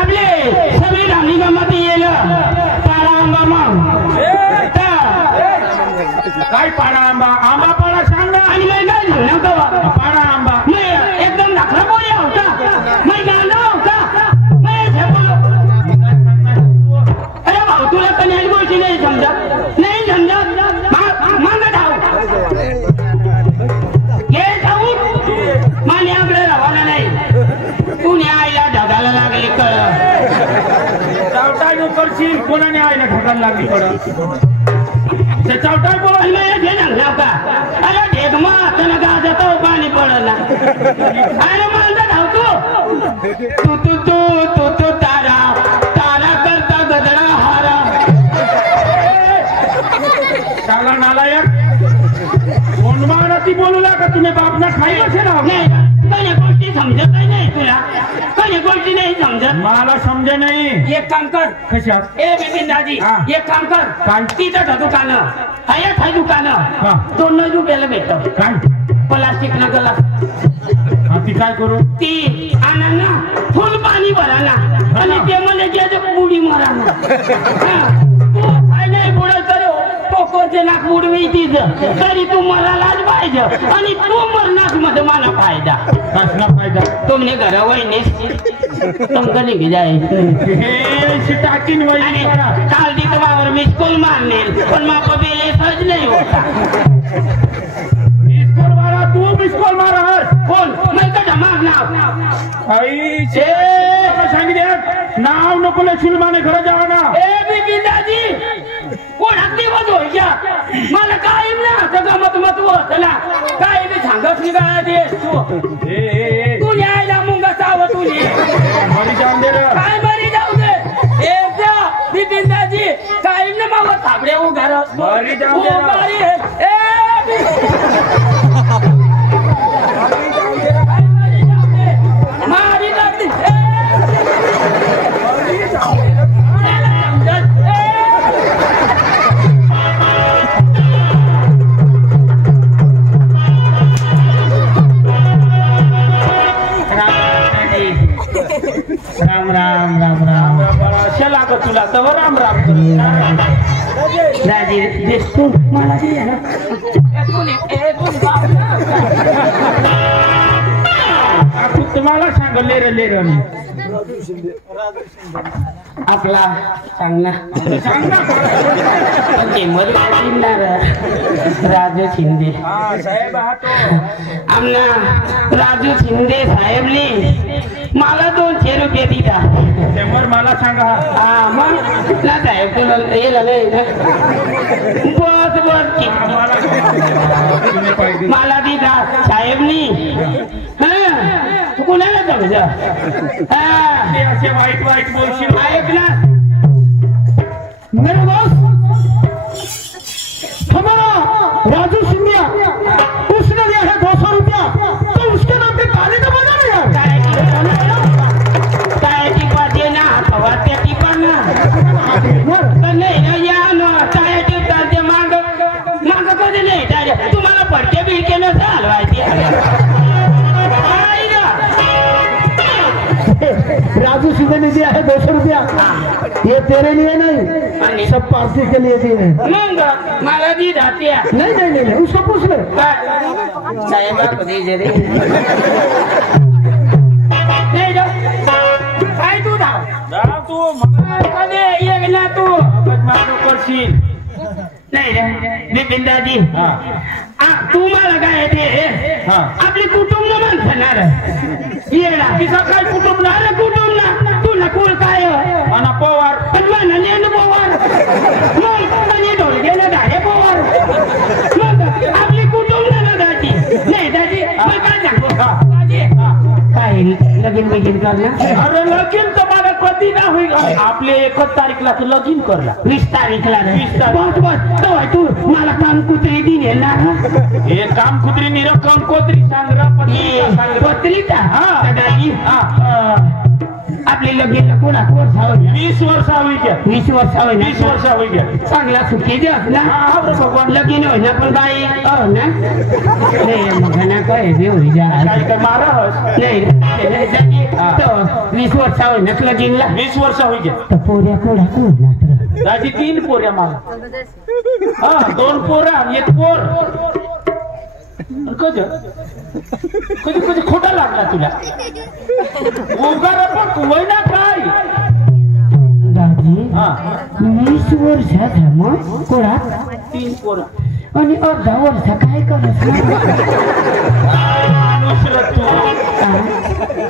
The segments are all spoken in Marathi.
आपले सगळे रामली गमत येईल पाळा आंबा मग काय पाडा आंबा आंबा पाडा सांगा आणि नाही काय नका पाडा आंबा नाही एकदम दाखला बोल होता नाही गाणं होता अरे भाऊ तुला कन्याची गोष्टी नाही समजत नाही समजत माग धाव हे जाऊन मान्याकडे रवाना नाही तू न्यायला ढगाला लागले कळ चावटाळ करशील कोणाने आईला ढगाला लागली कळ चावटाळ बोल घे ना का अरे ढेग माताना गाज तो पाणी पडला अरे माझा धावतो तू तू तू तू तू तारा तारा करता गदडा हारा साला नालायक कोण मारा ती बोलू का तुम्ही बापना खाई असे ना नाही काही गोष्टी समजत नाही तुला काही गोष्टी नाही समजत मला समजे नाही एक काम कर कशात ए बिपिन दाजी एक काम कर काय तिथं दुकानं आहे खाय दुकानं 2 रुपयाला भेटत काय प्लास्टिक न गला ती काय करू ती आणा ना फुल पाणी भरा ना आणि ते मला त्याचं बुडी मारा ना तू काय नाही बुडत तर टोकोचे नाक बुडवी तीच तरी तू मला लाज पाहिजे आणि तू मरणास मध्ये मला फायदा कसला फायदा तुमने घर वहिनीस तुमचं निघी जाय टाकीन आणि काल तिथं वावर मी स्कूल मारणे पण मापा बेले सहज नाही होता मिस्कोल मारा तू मिस्कोल मारा कोण नाही का माग नाव आई छे सांगितले नाव नको सुलमाने घर जावा ना ए बिपिन दाजी कोणाक दिवस व्हायच्या मला काय ना सगळं मत होत ना काय मी सांगत नाही काय देस तू न्यायला मुंगा साव तुझी मरी जाऊन दे काय मरी जाऊ दे एकदा बिपिन दाजी काय ना मावा थाबडे उघार मरी जाऊन दे मारी जाते राम राम राम राम चला का तुला तर राम राम दाजी दिसतो मला तुम्हाला सांग लेर आपला सांग ना राजू शिंदे साहेब आमना राजू शिंदे साहेबने मला 200 रुपये दिला त्यावर मला सांगा हा मग ना साहेब तुला बस मला दिला साहेबनी कुणाला समज असे वाईट वाईट बोलशील ऐक ना मेरे बॉस हमारा राजू सिंधिया उसने दिया है 200 रुपया तो उसके नाम पे ताली का बजा रहा काय टिपा दे ना हवा त्या टिपा ना नाही ना या ना काय टिपा ते माग कधी नाही डायरेक्ट तुम्हाला पडके बिडके न चालवायचे राजू सिंधे ने दिया है 200 रुपया ये तेरे लिए नहीं सब पार्टी के लिए दिए हैं मग मला दी जाते नहीं नहीं नहीं उसको पूछ ले साहेब दे रे नाही काय तू धाव तू कधी ये ना तू मारू करशील नाही रे बिपिन दाजी तू मला काय ते आपली कुटुंब म्हणणार येडा तिचा काय कुटुंब ना रे कुटुंब ना तुला कोण काय आणि पवार म्हणा नेन पवार मग आणि ढोल गेलं गाडे पवार मग आपली कुटुंब ना दाजी नाही दाजी मग काय सांगू दाजी काय लगीन बिगीन करणार अरे लगीन तर मला कधी ना होईल आपले 1 तारीखला तर लगीन करला 20 तारीखला बस बस तू मला काम कुत्री दिन येणार हे काम कुत्री निरकम कोत्री सांग पत्रिका दादी आपली लगेच कोणा वर्ष होईल 20 वर्ष होई घ्या 20 वर्ष होईल 20 वर्ष होई घ्या चांगला सुखी दिवस ना भगवान लगीन होईल ना पण बाई हो ना नाही मग ना काय देऊ जा काय काय मारा हस नाही तो 20 वर्ष होईल ना लगीनला 20 वर्ष होई घ्या तर पोऱ्या कोणा कोण ना दाजी 3 पोऱ्या मला हा 2 पोरा 1 पोर कधी कधी कधी खोटा लागला तुला उगारा पण वय ना काय दादी हा 20 वर्षात मग कोणा 3 पोरा आणि अर्धा वर्ष काय करत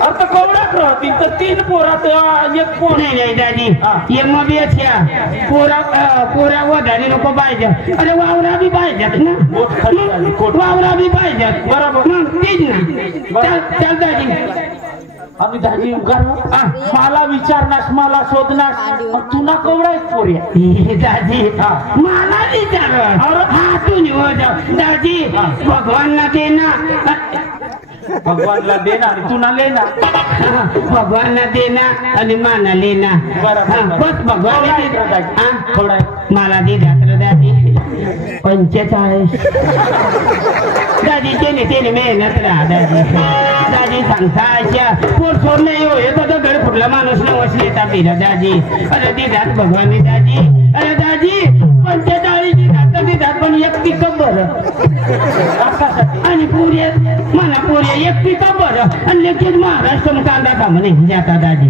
आता कवडाच राहतील तर 3 पोरात 1 पोर नाही नाही दादी ये मग बेच्या पोरा वधारी नको पाहिजे अरे वावरा बी पाहिजेत ना वावरा बी पाहिजेत बरोबर मग तेच ना चल दादी आम्ही दाजी उगार मला विचारनास मला शोधनास तुला कवडा एक पोऱ्या दादी मला विचार हा तू निवड दादी भगवानला दे ना भगवानला दे ना आणि तुला ले ना भगवानला दे ना आणि माना ले ना बस भगवान थोडा मला दे जात्र दादी 45 दादी त्याने मेहनत राहा दादी सांगता अशा पोर सोड नाही हो येतो तो घर फुटला माणूस न वसले येतात दादी अरे दिदात भगवान दादी अरे दादी 45 दिदात पण एक पिकअप बरं आणि पुरे मला पुरे एक पिकअप बरं आणि लगेच महाराष्ट्र कांदा थांबणे जाता दादी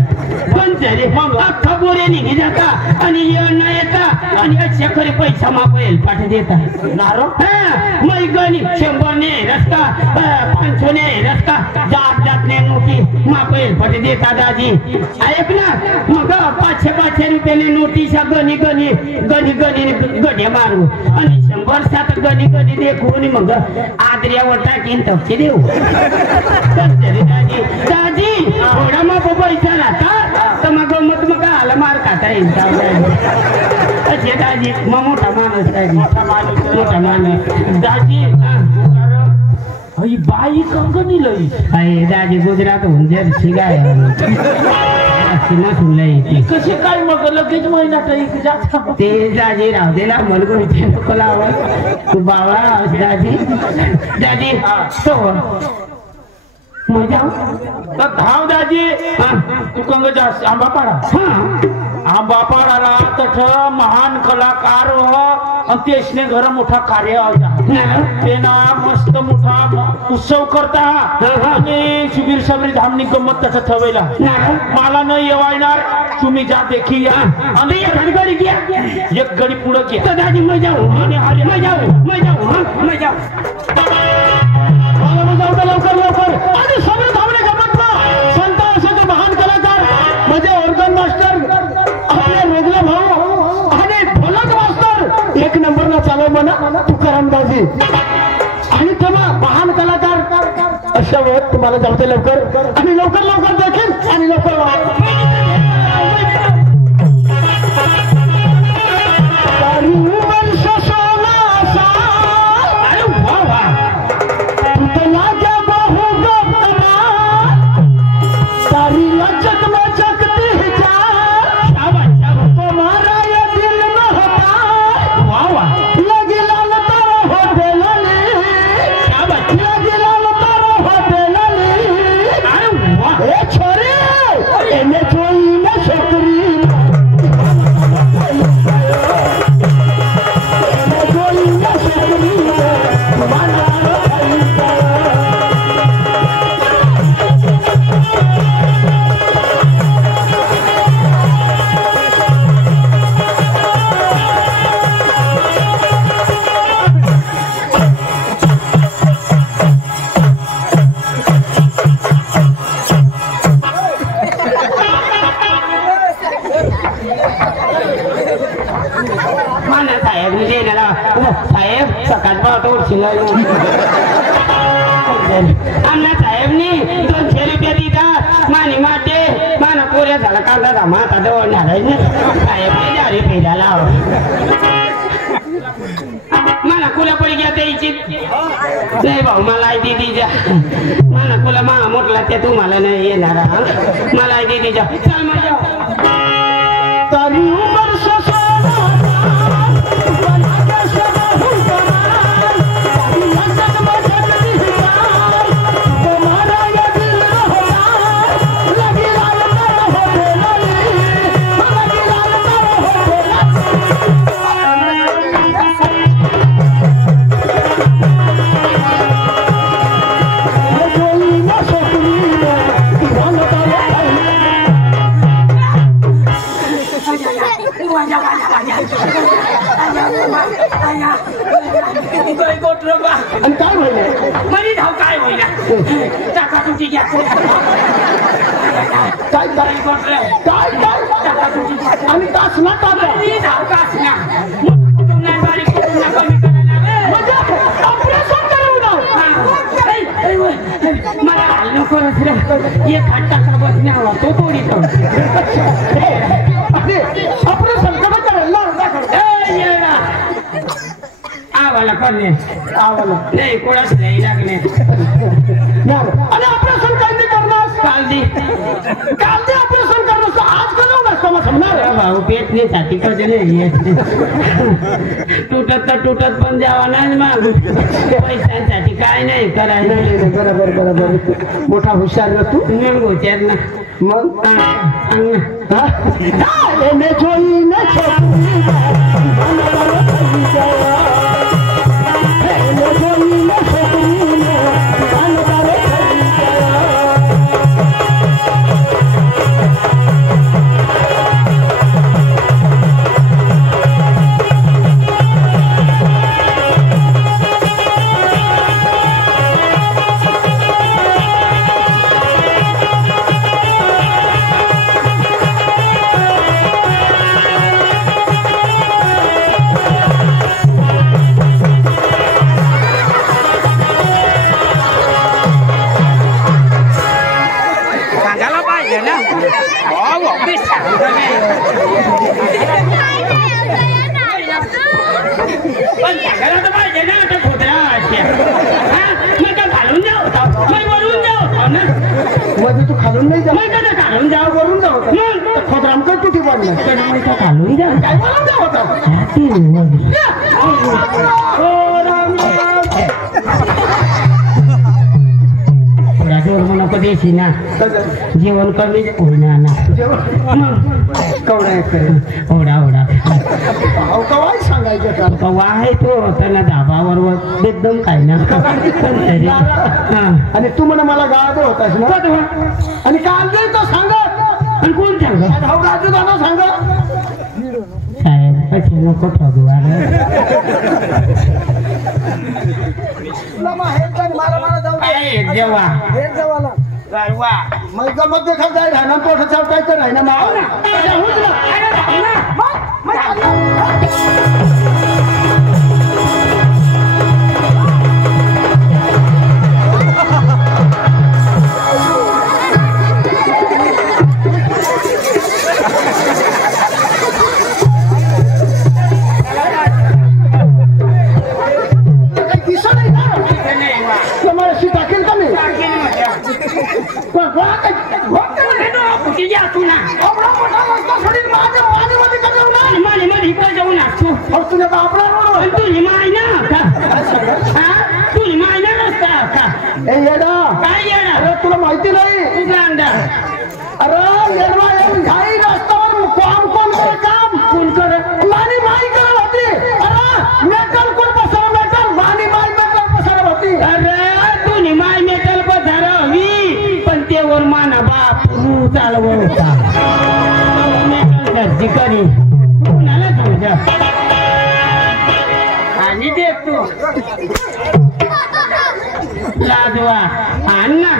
पण तरी मग अख्खा पुरे निघी जाता आणि न येता आणि अशा खरे पैसा मापेल पाठ देता नारो हा मै गणी 100 ने रस्ता 500 ने रस्ता जात ने नोटी मापेल पाठ देता दादी ऐक ना मग 500 रुपयाने नोटीच्या गणी गड्या मारू आणि 100 गणी देखून मग आदऱ्यावर टाकीन तपची देऊ दादी थोडा मग पैसा राहता तर मग मग आला मार खाता येईल असे दाजी मग मोठा माणूस दाजी मोठा माणूस दाजी बाई कंगनी लई अरे दाजी गुजरात होऊन जर्सी गाय कसे काय मग लगेच महिन्यात ते दाजी राहू दे ना मलगुडी नको लावा तू बाबा दाजी दादी तो धाव दाजी तू कंग जास्त आंबा पाडा आंबा पाडाला तठ महान कलाकार तेचने घर मोठा कार्य ते ना मस्त मोठा उत्सव करता आणि शिबिर सबरी धामणी गंमत तसं ठेवायला मला न येवायणार तुम्ही जा देखी या आणि एक गडी पुढे घ्या दादी मग जाऊ लवकर लवकर आणि सगळे धावणे गमत संत असं महान कलाकार म्हणजे ऑर्गन मास्टर आपले मोगले भाऊ आणि ढोलक मास्टर 1 नंबरला चालव म्हणा तुकाराम दाजी आणि तेव्हा महान कलाकार अशा वेळेत तुम्हाला जाऊते लवकर आणि लवकर देखील आणि लवकर अण्णा साहेबनी 200 रुपये देतात मानी माटे माना पोऱ्या झाला कांदा माता जवळ साहेब फेऱ्याला मला कुला पडी घ्या त्याची नाही भाऊ मला दीदीच्या मला कुला मा मोठला त्या तुम्हाला नाही येणार मला दीदीच्या चल माझ्या तारी उमर आणि काय होईल मरी धाव काय होईल टाका तुझी घ्या काय काय काय काय टाका तुझी आणि तास ना टाका मरी धाव काच ना कुटुंब नाही बारीक कुटुंब ना कमी करायला म्हणजे ऑपरेशन करू मला हाल नको एक हात टाका बसण्या हवा तो तोडी ऑपरेशन करा करायला आवाला करणे आवाला नाही कोणाच नाही लागणे आणि ऑपरेशन काय नाही करणार काल दी ऑपरेशन करणार आज करू नसतो मग समजणार भाऊ पेटण्यासाठी कधी नाही तुटत तर तुटत पण द्यावा नाही मग पैशांसाठी काय नाही करायचं बरोबर बरोबर मोठा हुशार ना तू मग होत्यात ना मग तू खालून नाही जा घालून जाऊ करून जाऊ खोदरामकर तुटी पडलं घालून जा काय बोलून जा होता जोर म्हणा कधी ना जेवण कमी होईना ना ओढा ओढा कवाय सांगायचं कवा आहे तो त्यांना धाबावर एकदम काय ना आणि तू म्हणे मला गावात होतास ना आणि काल जाईल तो सांगत आणि कोण सांगत भाऊ गाजू जाणं सांगत साहेब पैसे नको ठगू जेव्हा मग मग देखा जाय राहणार पोट चावटायचं राहिना माव तुला माहिती नाही अरे घाई रस्त्यावर काम कोण करे काम कोण करे मानी माई करत होती अरे मेटल कोण पसार मेटल मानी माई मेटल पसार होती अरे तू माय मेटल पसार हवी पण तेवर माना बाप चालव होता मेटल गर्दी करी कुणाला समजा आणि देखतो लाजवा अण्णा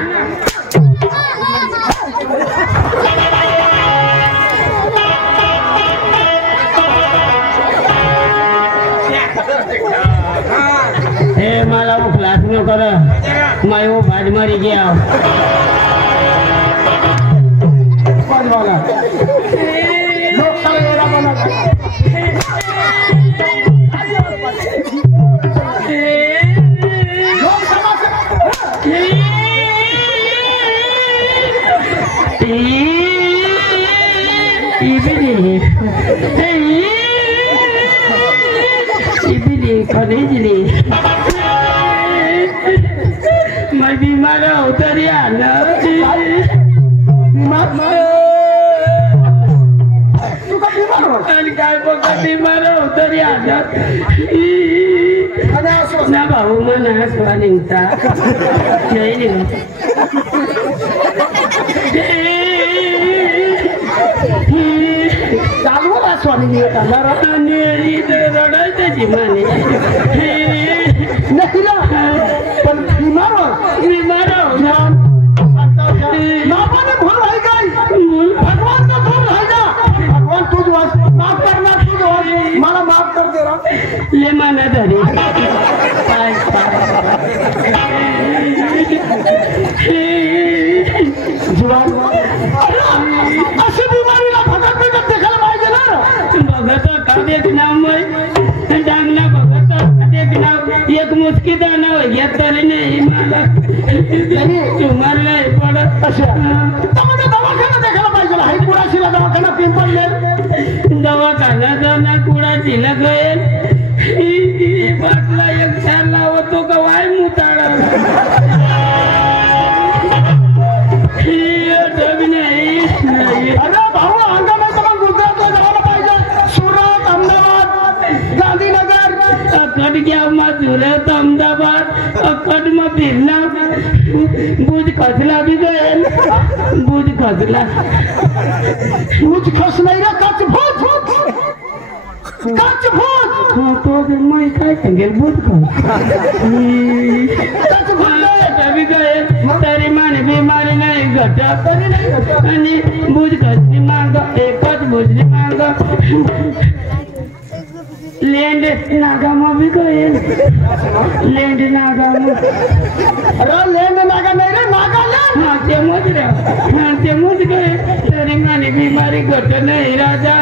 हे मला उखलास न कर मैं वो भाज मरी गया लोक Ibili Khadijli मैं बीमार होता रिया ना बीमार तू का बीमार हो आणि काय बघ बीमार होता रिया ना भाऊ मना स्वानिंगता जय निघ चालू ना स्वानी रडायची माने नहीं ना पण बीमार हो नापाने भूल है काय भगवान का भूल है ना भगवान तुझ वास माफ करना तुझ वास मला माफ कर दे रा ले माना धरी जुवान अशी बीमारीला भगत बिगत देखायला पाहिजे ना भगत का देखना मैं डांगना भगत का देखना एक मुस्की दाना हो गया तरी नहीं मला तुम्हाला नाही पडत अशा तुम्हाला दवाखाना देखायला पाहिजे ना हाई कुणाशीला दवाखाना पिंपळले दवाखाना जाना कुणाची लगेल बाटला एक चार लावतो का वाय मुताळा अरे भाऊ अंगामध्ये मग गुजरातला जायला पाहिजे सुरत अहमदाबाद गांधीनगर अकड गया सुरत अहमदाबाद अकड में फिरना बुझ खसला भी गए बुझ खसला मुझ खस नहीं रे कच भूत कच भूत तो मैं काय सांगेल बुझ खस कच भूत भी गए तरी माने बीमारी नाही घटा आणि बुझ खसनी मांग एकच बुझनी मांग लेंड नागामा भी गए लेंड नागामा अरे लेंड नागा नहीं रे नागालैंड हाँ ते मुझ गए तरी माने बीमारी घट नहीं राजा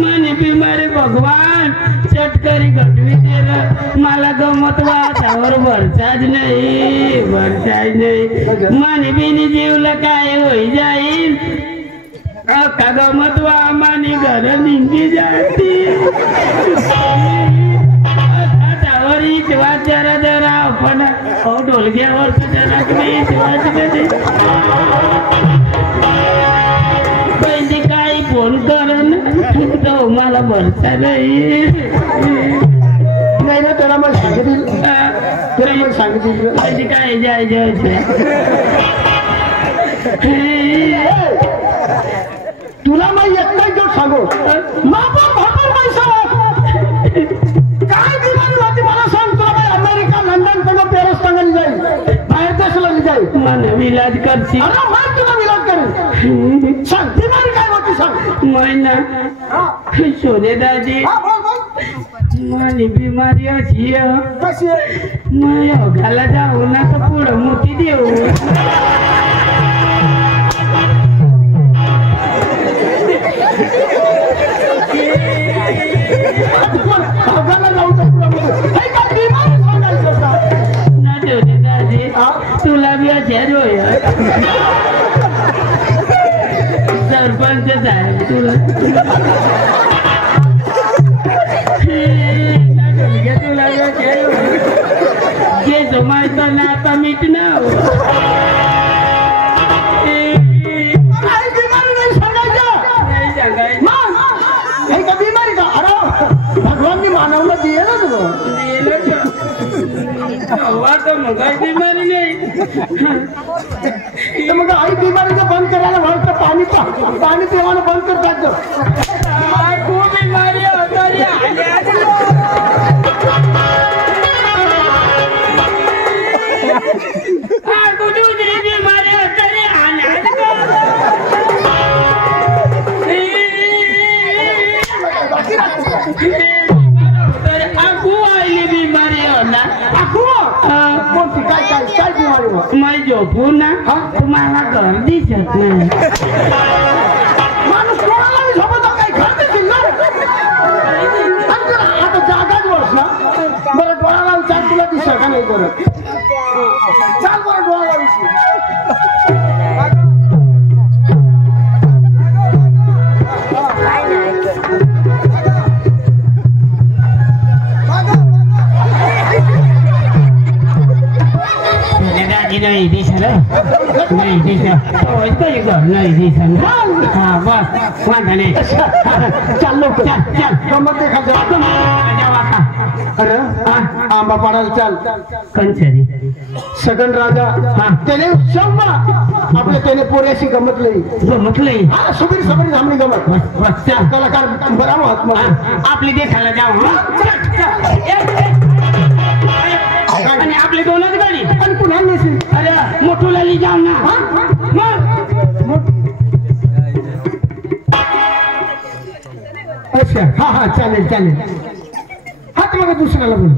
माने बीमारी भगवान चटकरी घटवी दिला मला गमत वातावर भरचाच नाही माने बिनी जीवला काय होई जाईल का गमत वा माने घर निंगी जाती वाच जरा जरा आपण ढोलक्यावर जरा पहिले काही फोन करून तो मला भरता नाही नाही ना त्याला मला सांगितलं पहिले काय जाय तुला मी एकटाच जोड सांगू मापा भरपूर पैसा काय बिमारी होती मला सांग तुला बाई अमेरिका लंडन सगळं पेरिस सांगायला जाईल बाहेर देशाला जाईल मला इलाज करशी अरे मग तुला इलाज करेल सांग बिमारी काय होती सांग मैना सोने दाजी माझी बिमारी अशी कशी मैं योगाला जाऊ ना तर पुढं मोठी देऊ तुला बी असेल सरपंच साहेब तुला घे माहित ना आता मीठ ना भगवान मानवला दिए ना तुला मग काही बिमारी नाही मग आई बिमारीचं बंद करायला व्हायचं पाणी पिवायला बंद करतात खूप बिमारी मैं झोपू ना तुम्हाला घर दिसत नाही माणूस कोणाला झोपत काही घर दिसेल ना आता जागाच बस ना बरं डोळाला विचार तुला दिसत का नाही करत चाल बरं डोळाला विचार नाही दिसत नाही दिसत हा बस वांधा नाही चाल लवकर चल गमत देखायचं जाऊ आता अरे आंबा पाडायला चाल कंचरी सगन राजा त्याने शंभा आपल्या त्याने पोऱ्याशी गमत लई म्हटलंय हा सुबीर सबरी थांबली गमत बस चल कलाकार बरा महात्मा आपली देखायला जाऊ आणि आपली दोनच गाडी आणि पुन्हा नेशील अरे मोठूला जाऊ ना अच्छा हा हा चालेल चालेल हात मग दुसऱ्याला बोल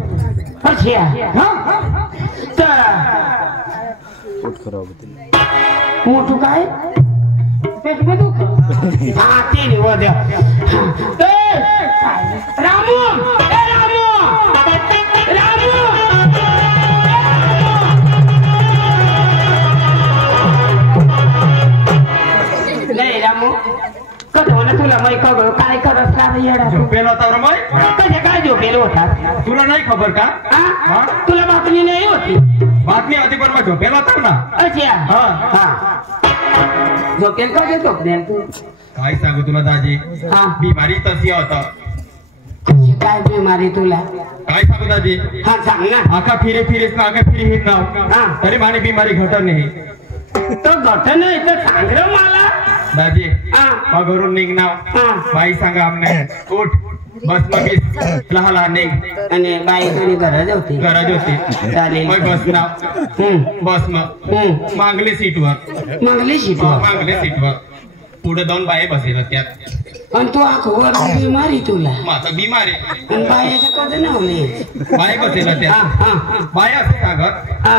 अच्छा हा मोठू काय हा ते निवड रामू रामू रामू नाही रामू कधवलं तुला माहिती खबर काय करत येडा झोपेल होता रे बाई कशा काय झोपेल होता तुला नाही खबर का हा? तुला बातमी नाही होती बातमी होती पण मग झोपेल होता ना अच्छा हा. हा झोपेल का जे झोपलेल तू काय सांगू तुला दाजी हा बिमारी तशी होता कशी काय बिमारी तुला काय सांगू दाजी हा सांग ना आका फिरे फिरेस ना आका फिरे हिट हा. ना तरी माने बिमारी घटत नाही तो घटन आहे तर सांग रे मला दाजी हा घरून निघणार हा बाई सांगा आमने उठ बस मग लहान लहान निघ आणि बाई कोणी गरज होती गरज होती चालेल मग बस ना बस मग मागले सीटवर मागली शिकव मागले सीटवर पुढे दोन बाई बसेल त्यात आणि तू आखवर बिमारी तुला माझा बिमार आहे आणि बायाचं कसं नावले बाई बसेल हा त्यात हा बाई असं सांगत हा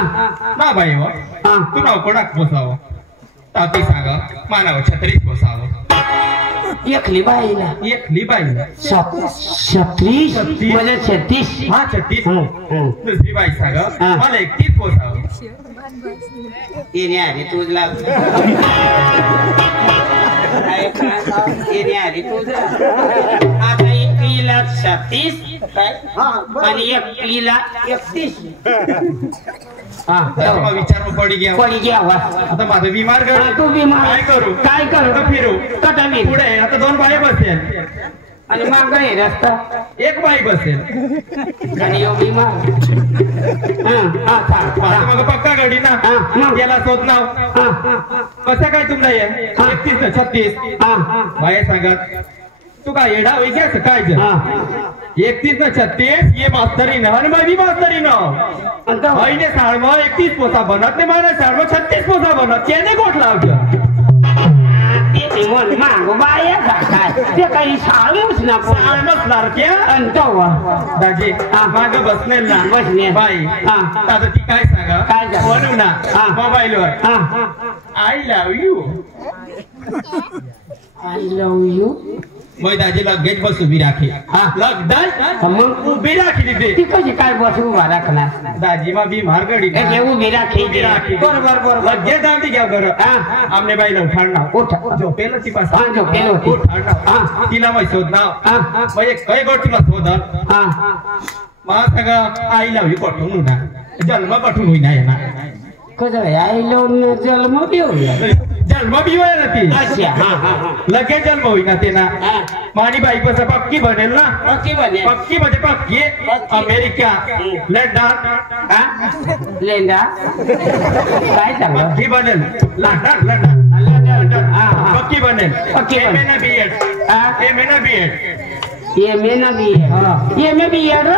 ना बाई व हा तू नाव कोणाक बसावं ताती सांग मानावं छत्रीस बसावं एकली बाईला एकली बाई 36 36. म्हणजे 36 हा 36 दुसरी बाई सांग हा. मला 31 बसावं येणे आधी तूच लाग येणे आधी तूच आता एकलीला 36 आणि एकलीला 31 हा मग विचार पडी घ्या कोणी घ्यावा आता माझं बिमार हा, तू बिमार काय करू काय करू आता फिरू कटावी पुढे आता दोन बाई बसेल आणि माग आहे रस्ता एक बाई बसेल आणि यो बिमार हा सांग माझं मग पक्का गाडी ना हा. त्याला शोध नाव कसं काय तुमला ये 31 ना 36 हा बाई सांगत तू काय येडा होई घ्यास काय हा 31 ना 36 ये मास्तरी ना आणि बाई मास्तरी ना बाईने साडवा 31 पोसा बनत नाही मला साडवा 36 पोसा बनत त्याने गोठ लावलं ते म्हण मागो बाया काय ते काही साळूच ना साळ नसणार क्या अंतवा दाजी माग बसले ना बसले. बाई हा. आता ती काय सांगा काय सांगा? म्हणू ना हा. मोबाईलवर हा I love you I love you मग दाजी लगेच बस उभी राखी हा. लगदाच मग उभी राखी तिथे ती कशी काय बस उभा राखणार दाजी मा बिमार गडी ना. हे उभी राखी उभी राखी बरोबर बरोबर लगेच आमची घ्या घर हा. आमने बाईला उठाडना उठ. झोपेल ती पास हा, झोपेल होती. हा. तिला मग शोध नाव हा मग एक काय गोट तुला शोध हा मग सगळं आई लावली पाठवून ना जन्म पाठवून होईना येणार कसं आय लव्ह जन्म देऊया जन्म बी होय ना ती अच्छा हा हा हा लगेच जन्म होईना ते ना हा. मानी बाई कसं पक्की बनेल ना पक्की बने पक्की म्हणजे पक्की पक्की. अमेरिका लंडन हा लेंडा काय सांग पक्की बनेल लंडन लंडन हा हा पक्की बनेल पक्की एम बनेल. ना बीएड हा? एम ना बीएड ये में ना भी है ये में भी है रो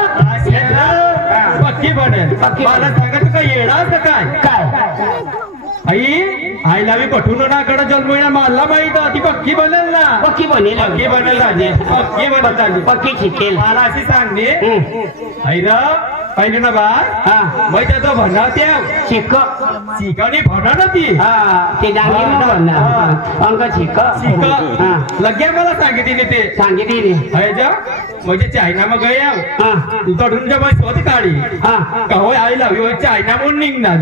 पक्की बनेल पक्की मला सांगा तू काय येडा असं काय काय आई आई लावी पठून ना कडे जन्म मला माहित ती पक्की बनेल ना पक्की बनेल पक्की बनेल दाजी पक्की बनेल दाजी पक्की शिकेल मला अशी सांगली आई र पहिले ना बा हा मग त्याचं म्हणणार त्या शिक शिकानी म्हणा ना ती हा ते डांगी हा. म्हणणार अंक शिक शिक हा लगे मला सांगितली ते सांगितली अरे जा म्हणजे चायना मग गया हा तू तडून जेव्हा शोध काढी हा कहो आई लावी चायना म्हणून निघणार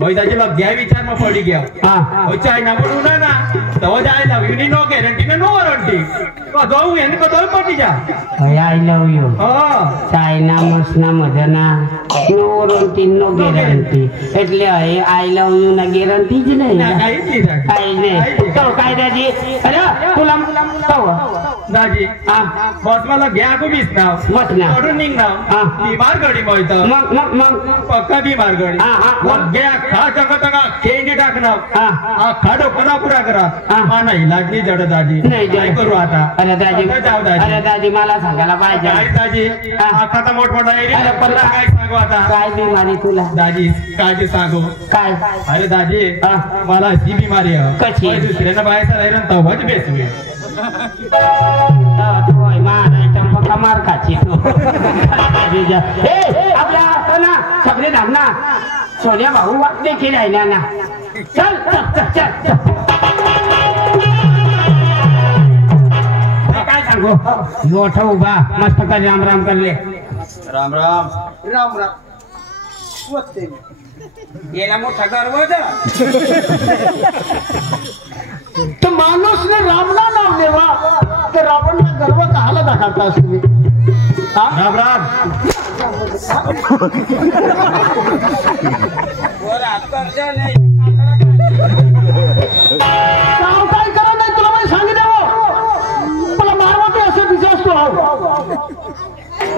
मग त्याची लग्या विचार मग पडी घ्या हा चायना म्हणून ना तेव्हा आई लावी नो गॅरंटी नो वॉरंटी जाऊ એને કદોય પટી જા આઈ લવ યુ હા ચાઇના મસના મજાના નો વોરંટી નો ગેરંટી એટલે આઈ લવ યુ ના ગેરંટી જ નહીં ના કાઈ નહીં કાઈ નહીં તો કાઈ દાદી અરે પુલમ તો દાદી હા બસ માં ગયા કો બીસ ના મત ના ઓડું નિંગ ના હા બીમાર ગડી મોય તો મગ પક્કા બીમાર ગડી હા હા ગયા ખા જગતંગા કેંડી ટાકના હા આ ખાડો કના પૂરા કરા આના इलाज नहीं जड दादी नहीं जड करू आता अरे दादी जाऊ दादी अरे दादी मला सांगायला पाहिजे काय दादी आता मोठमोठा अरे एरिया पण काय सांगू आता काय बिमारी तुला दादी काय सांगू काय अरे दादी मला अशी बिमारी आहे कशी? दुसऱ्यानं बाहेरचा राहिला तवाच बेसवे चंपका मार खाची आपल्या ना सगळे धामना सोन्या भाऊ देखील राहिल्या ना चल चल चल चल काय सांगू मोठा उभा मस्त कर राम राम करले राम राम राम राम वत्ते गेला मोठा गर्व तो माणूस ने रामला नाव लेवा तर रावणला गर्व कहाला दाखवतास तुम्ही राम राम नाव काय करा नाही तुला मी सांगितलं मला मारवा ते असं दिसस तू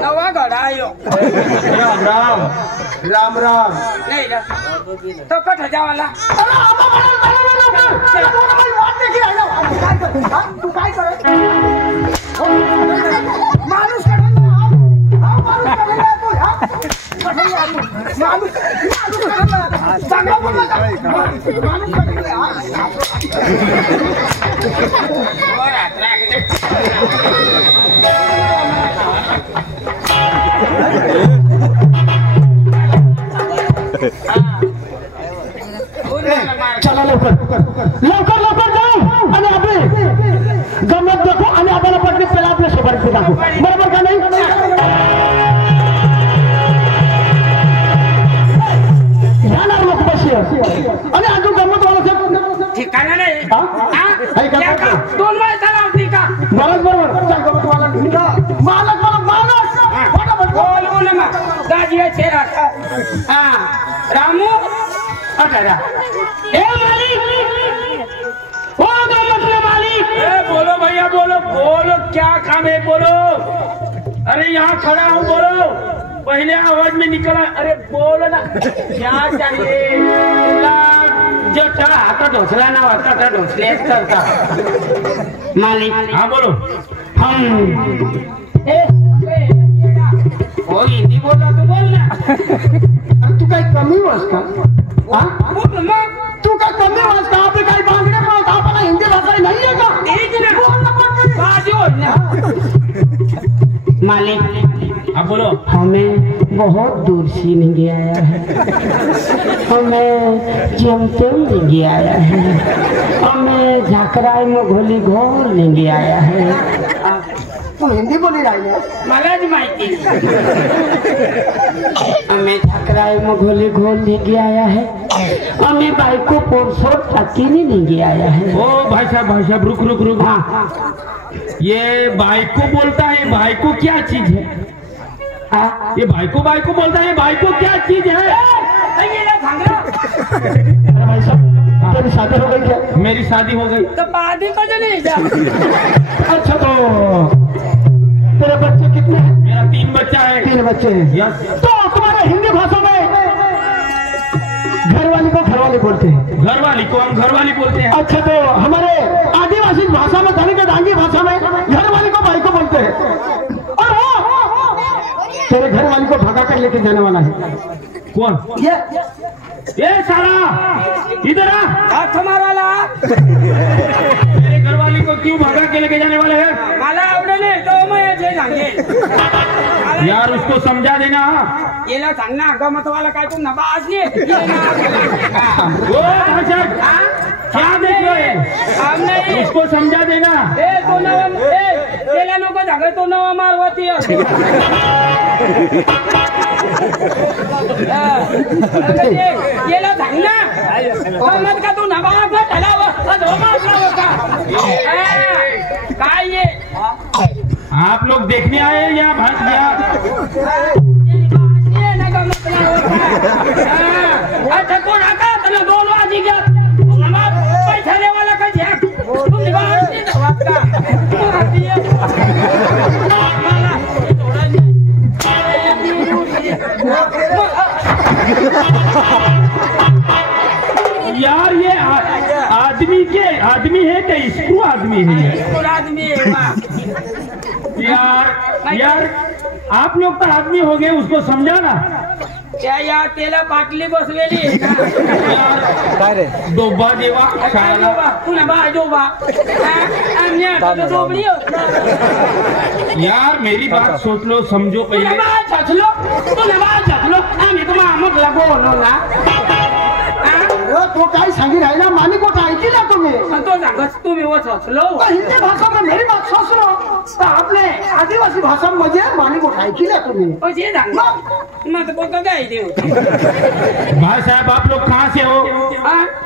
नवा घडा आयो राम राम राम राम नाही तो कठ जावाला अरे आम्हा तू काय कर माणूस चला लवकर लवकर लवकर जाऊ आणि आपले गमत दाखवू आणि आपल्याला पटली पहिला आपल्या सोबत दाखवू बरोबर का नाही जाणार लोक बशी आणि अजून गमत वाला ठिकाणा नाही दोन वेळ झाला होती का बरोबर चल गमत वाला मालक मालक बोल बोल मग दाजी चेहरा हा रामू अठारा ए मालिक ओ गमत मालिक ए बोलो भैया बोलो बोलो क्या काम है बोलो अरे यहाँ खड़ा हूँ बोलो पहले आवाज में निकला अरे बोलो ना क्या चाहिए जो चला आता ढोसला ना आता ढोसले करता मालिक हाँ बोलो हम ओ हिंदी बोला तो बोल ना तू काही कमी वास का बोल मग तू काय कमी वास का आपली काही बांगड्या पाहत आपल्याला हिंदी भाषा नाहीये का तेच ना बाजू ना मालिक हाँ बोलो हमें बहुत दूर से नहीं आया है हमें चमचम नहीं आया है हमें झाकराई में घोली घोल नहीं आया है तू हिंदी बोली राहिले मला जी माहिती हमें झाकराई में घोली घोल नहीं आया है हमें बाइको पोरसोट टकी नहीं आया है ओ भाई साहब रुक रुक रुक हाँ ये भाईको बोलता है भाईको क्या चीज है ये भाईको बोलता है भाईको क्या चीज है तेरी शादी हो गई क्या मेरी शादी हो गई तो शादी को जो नहीं जा अच्छा तो तेरे बच्चे कितने हैं मेरा 3 बच्चा है 3 बच्चे हैं यस तो तुम्हारे हिंदी भाषा में घरवाली को घरवाली बोलते हैं घरवाली को हम घरवाली बोलते हैं अच्छा तो हमारे आदिवासी भाषा में धनी के डांगी भाषा में घरवाली को भाई को बोलते हैं और वो तेरे घरवाली को भगा कर लेके जाने वाला है कौन ये साला इधर आ हाथ हमारा ला मेरे घरवाली को क्यों भगा के लेके जाने वाले हैं मला आवडे नहीं तो मैं जे सांगे यार उसको समझा देना येला सांग ना गमत वाला काय तू नबाज नहीं ओ भाई साहब क्या देख रहे हैं हम नहीं उसको समझा देना ए तो नवा ए तेला नको जागे तो नवा मारवती येला सांग ना गमत का तू नबाज ठलावा का काय ये आप लोग देखने आए या भाग गया? अच्छा कोण आता त्याला 2 वाजी घ्या पैसा देवाला का घ्या तुम्ही गावात धावत यार ये आदमी है क्या? इसको आदमी है ये? आदमी यार आप लोग तो आदमी हो गए, उसको समझा ना। क्या यार त्याला बाटली बसलेली काय रे डोबा देवा शाळेला. पुन्हा बाजोबा आम्ही आता तो डोबली होत यार मेरी बात सोच लो, समझो पुन्हा पहले. बा छचलो पुन्हा बा छचलो आम्ही तुम्हाला म्हटला बोलवला अरे तो काय सांगी राहिला मानी को काय ऐकिला तुम्ही तो सांगत तुम्ही व छचलो तो हिंदी भाषा में मेरी बात सोच लो तो आपने आदिवासी भाषा मध्ये मानी को काय ऐकिला तुम्ही जे सांग मग बोलतो काय देऊ भाई साहब आप लोग कहाँ से हो?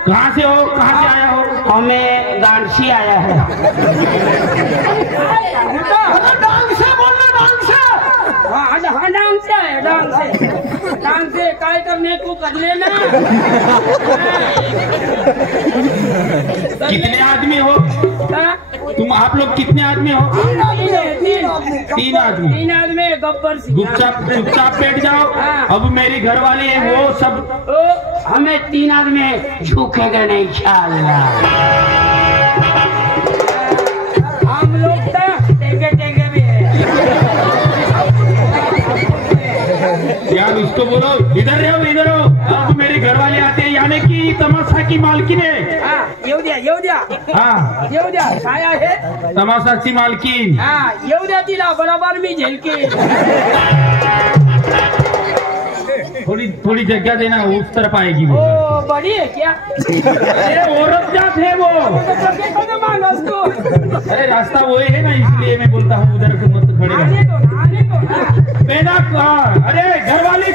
कहाँ से हो? कहाँ से आया हो? हमें गांसी आया है अरे डांग से बोलना डांग से हाँ डांग से आया डांग से काय करने को कर लेना कितने आदमी हो हाँ? तुम? आप लोग कितने आदमी हो? तीन आदमी. 3 आदमी गब्बर सिंह चुपचाप बैठ जाओ. हाँ. अब मेरी घरवाली है वो सब. ओ, हमें 3 आदमी झुकेगा नहीं इंशाअल्लाह हम लोग तो टेके भी है यार उसको बोलो इधर रहो इधर हो. अब मेरी घरवाली आते हैं, यानी कि तमाशा की मालकिन है. हाँ येऊ द्या हाँ येऊ द्या काय आहे तमाशाची मालकीन. हाँ येऊ द्या तिला बरोबर मी झेलकी थोड़ी जगह देना, उस तरफ आएगी वो. ओ बड़ी है क्या अरे औरत जात है वो. तो मांगस तू अरे रास्ता वही है ना, इसलिए मैं बोलता हूँ उधर मत खड़े रहो. आने दो ना बेटा अरे घरवाली